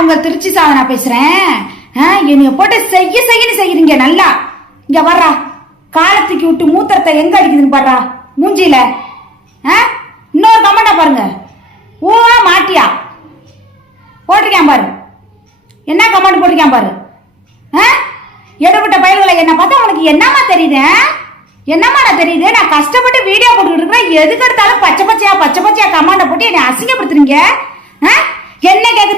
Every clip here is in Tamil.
உங்க திருச்சி சாதனா பேசுறேன். என்னைய போட்டு செய்ய செய்யன்னு செய்யறீங்க நல்லா. இங்க வர்றா. காலத்துக்கு விட்டு மூத்தரத்தை எங்க அடிக்குதுன்னு பாடுறா மூஞ்சியில. இன்னொரு கமெண்டா பாருங்க. ஊவா மாட்டியா? போட்டிருக்கேன் பாரு. என்ன கமெண்ட் போட்டிருக்கேன் பாரு. எடுபட்ட பயல்களை என்ன பார்த்தா உனக்கு என்னமா தெரியுது ஆ? என்னம்மா நான் தெரியுது? நான் கஷ்டப்பட்டு வீடியோ போட்டுக்கிட்டு இருக்கிறேன். எதுக்கு எடுத்தாலும் பச்சை பச்சையா பச்சை பச்சையா கமாண்ட போட்டு என்னை அசிங்கப்படுத்துறீங்க என்ன கேட்குறீங்க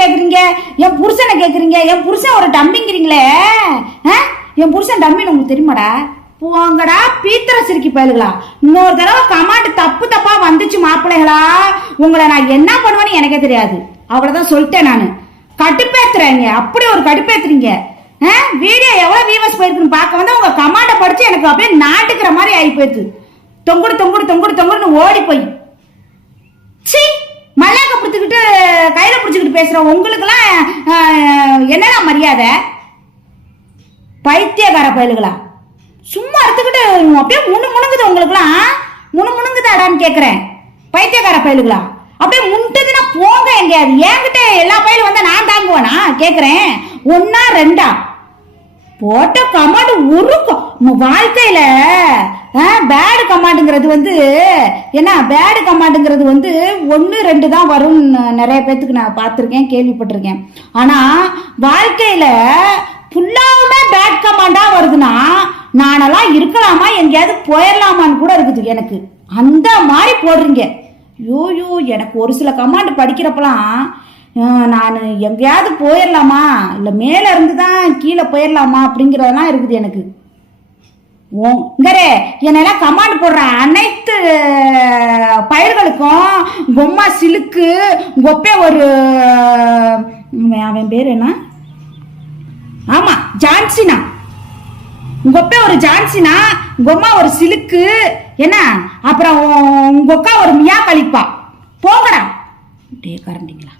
கேக்குறீங்க? என் என் புருஷனை கேட்குறீங்க என் புருஷன் ஒரு டம்பிங்கிறீங்களே என் புருஷன் டம்பின்னு உங்களுக்கு தெரியுமாடா? போங்கடா பீத்திர சிரிக்கி பயலுகளா. இன்னொரு தடவை கமாண்ட் தப்பு தப்பா வந்துச்சு மாப்பிள்ளைகளா. உங்களை நான் என்ன பண்ணுவேன்னு எனக்கே தெரியாது. அவ்வளோதான் சொல்லிட்டேன் நான். கடுப்பேத்துறீங்க. அப்படி ஒரு கடுப்பேத்துறீங்க. வீடியோ எவ்வளோ வியூவர்ஸ் போயிருக்குன்னு பார்க்க வந்து உங்க கமாண்ட படிச்சு எனக்கு அப்படியே நாட்டுக்கிற மாதிரி ஆகி போயிடுது. தொங்குடு தொங்குடு தொங்குடு தொங்குடுன்னு ஓடி போய். சி பேசுற உங்களுக்கெல்லாம் என்னடா மரியாதை? பைத்தியக்கார பயலுகளா? சும்மா எடுத்துக்கிட்டு அப்படியே முணு முணுங்குது உங்களுக்குலாம் முணு முணுங்குதாடான்னு கேட்குறேன் பைத்தியக்கார பயலுகளா? அப்படியே முண்டுதுன்னா போங்க எங்கேயாவது. என்கிட்ட எல்லா பயலும் வந்தால் நான் தாங்குவேனா? கேட்குறேன் ஒன்னா ரெண்டா? போட்ட கமாண்ட் உருக்கும். க- வாழ்க்கையில பேடு கமாண்டுங்கிறது வந்து என்ன பேடு கமாண்டுங்கிறது வந்து ஒன்று ரெண்டு தான் வரும்னு நிறைய பேர்த்துக்கு நான் பார்த்துருக்கேன் கேள்விப்பட்டிருக்கேன். ஆனால் வாழ்க்கையில் ஃபுல்லாவுமே பேட் கமாண்டாக வருதுன்னா நானெல்லாம் இருக்கலாமா? எங்கேயாவது போயிடலாமான்னு கூட இருக்குது எனக்கு. அந்த மாதிரி போடுறீங்க. யோ யோ எனக்கு ஒரு சில கமாண்ட் படிக்கிறப்பலாம் நான் எங்கேயாவது போயிடலாமா? இல்லை மேலே இருந்து தான் கீழே போயிடலாமா அப்படிங்கிறதெல்லாம் இருக்குது எனக்கு. ஓ இங்கரே என்னெல்லாம் கமாண்ட் போடுற அனைத்து பயிர்களுக்கும் பொம்மா சிலுக்கு கொப்பே ஒரு அவன் பேர் என்ன? ஆமாம் ஜான்சினா. உங்கப்பே ஒரு ஜான்சினா உங்கம்மா ஒரு சிலுக்கு என்ன? அப்புறம் உங்க அக்கா ஒரு மியா கழிப்பா போங்கடா. டே கரண்டிங்களா?